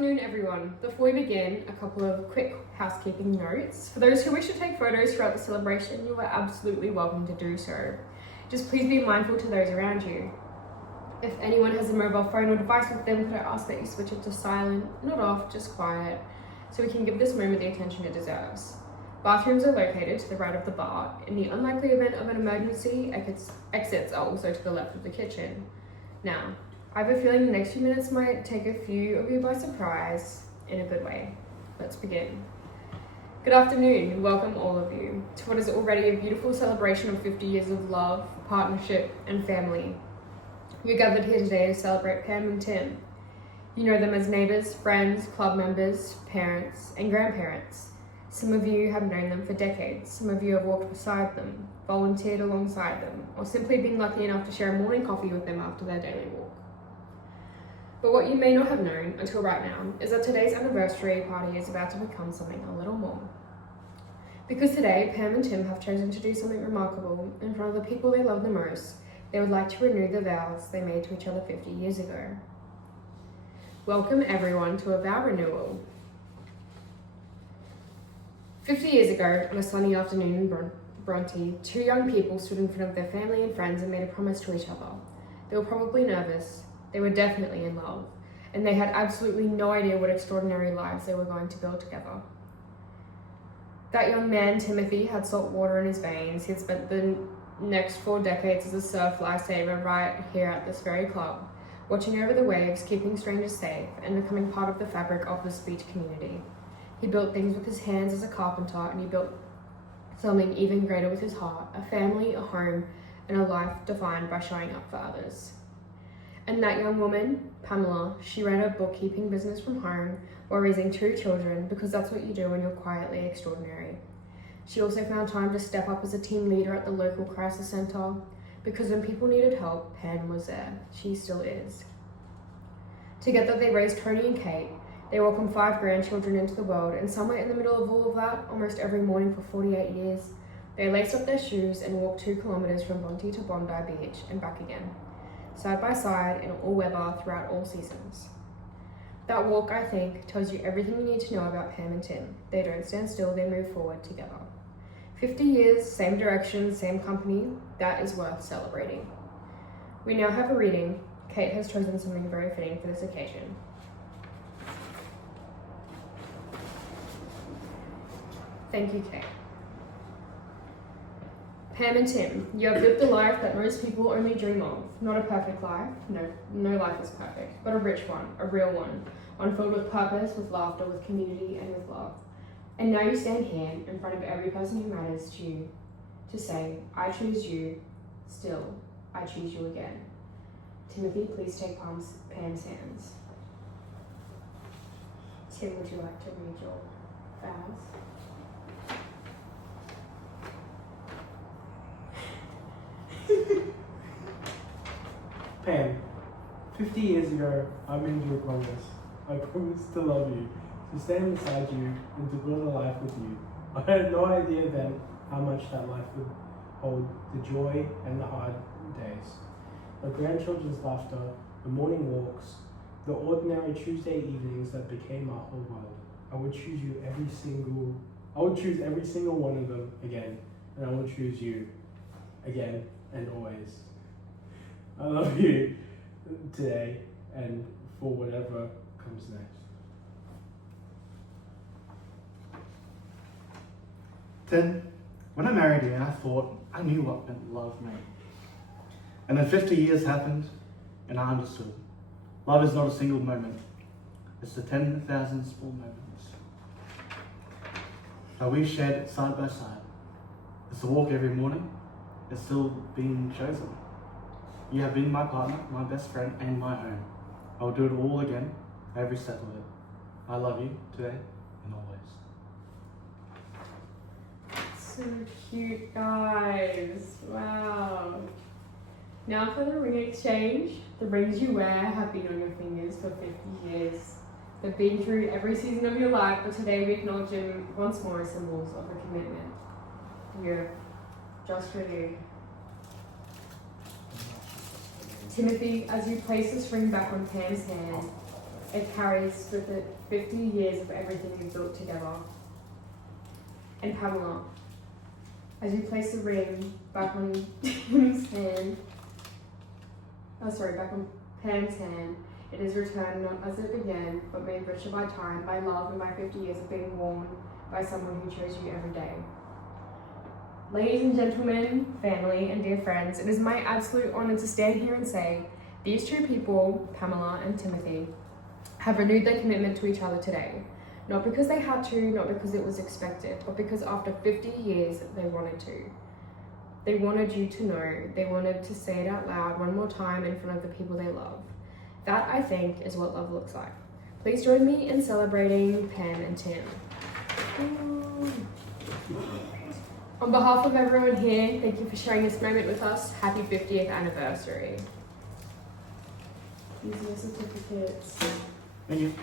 afternoon, everyone. Before we begin, a couple of quick housekeeping notes. For those who wish to take photos throughout the celebration, you are absolutely welcome to do so. Just please be mindful to those around you. If anyone has a mobile phone or device with them, could I ask that you switch it to silent, not off, just quiet, so we can give this moment the attention it deserves. Bathrooms are located to the right of the bar. In the unlikely event of an emergency, exits are also to the left of the kitchen. Now, I have a feeling the next few minutes might take a few of you by surprise, in a good way. Let's begin. Good afternoon, and welcome all of you to what is already a beautiful celebration of 50 years of love, partnership, and family. You're gathered here today to celebrate Pam and Tim. You know them as neighbours, friends, club members, parents, and grandparents. Some of you have known them for decades. Some of you have walked beside them, volunteered alongside them, or simply been lucky enough to share a morning coffee with them after their daily walk. But what you may not have known until right now is that today's anniversary party is about to become something a little more. Because today, Pam and Tim have chosen to do something remarkable in front of the people they love the most. They would like to renew the vows they made to each other 50 years ago. Welcome everyone to a vow renewal. 50 years ago, on a sunny afternoon in Bronte, two young people stood in front of their family and friends and made a promise to each other. They were probably nervous. They were definitely in love, and they had absolutely no idea what extraordinary lives they were going to build together. That young man, Timothy, had salt water in his veins. He had spent the next 4 decades as a surf lifesaver right here at this very club, watching over the waves, keeping strangers safe, and becoming part of the fabric of this beach community. He built things with his hands as a carpenter, and he built something even greater with his heart, a family, a home, and a life defined by showing up for others. And that young woman, Pamela, she ran a bookkeeping business from home while raising 2 children, because that's what you do when you're quietly extraordinary. She also found time to step up as a team leader at the local crisis centre, because when people needed help, Pam was there. She still is. Together they raised Tony and Kate. They welcomed 5 grandchildren into the world, and somewhere in the middle of all of that, almost every morning for 48 years, they laced up their shoes and walked 2 kilometres from Bronte to Bondi Beach and back again, side by side in all weather throughout all seasons. That walk, I think, tells you everything you need to know about Pam and Tim. They don't stand still, they move forward together. 50 years, same direction, same company, that is worth celebrating. We now have a reading. Kate has chosen something very fitting for this occasion. Thank you, Kate. Pam and Tim, you have lived a life that most people only dream of. Not a perfect life, no life is perfect, but a rich one, a real one filled with purpose, with laughter, with community, and with love. And now you stand here in front of every person who matters to you to say, I choose you, still, I choose you again. Timothy, please take Pam's hands. Tim, would you like to read your vows? Pam, 50 years ago, I made you a promise. I promised to love you, to stand beside you, and to build a life with you. I had no idea then how much that life would hold, the joy and the hard days. The grandchildren's laughter, the morning walks, the ordinary Tuesday evenings that became our whole world. I would choose every single one of them again, and I will choose you again and always. I love you today and for whatever comes next. Then, when I married you, I thought I knew what love meant. And then 50 years happened, and I understood. Love is not a single moment. It's the 10,000 small moments that we shared side by side. It's the walk every morning. It's still being chosen. You have been my partner, my best friend, and my home. I'll do it all again, every step of it. I love you today and always. So cute, guys. Wow. Now for the ring exchange. The rings you wear have been on your fingers for 50 years. They've been through every season of your life, but today we acknowledge them once more as symbols of a commitment. Yeah, just for you. Timothy, as you place this ring back on Pam's hand, It carries with it 50 years of everything we've built together. And Pamela, as you place the ring back on Tim's hand, back on Pam's hand, it is returned not as it began, but made richer by time, by love, and by 50 years of being worn by someone who chose you every day. Ladies and gentlemen, family, and dear friends, it is my absolute honour to stand here and say these two people, Pamela and Timothy, have renewed their commitment to each other today. Not because they had to, not because it was expected, but because after 50 years they wanted to. They wanted you to know, they wanted to say it out loud one more time in front of the people they love. That, I think, is what love looks like. Please join me in celebrating Pam and Tim. On behalf of everyone here, thank you for sharing this moment with us. Happy 50th anniversary. These are your certificates. Thank you.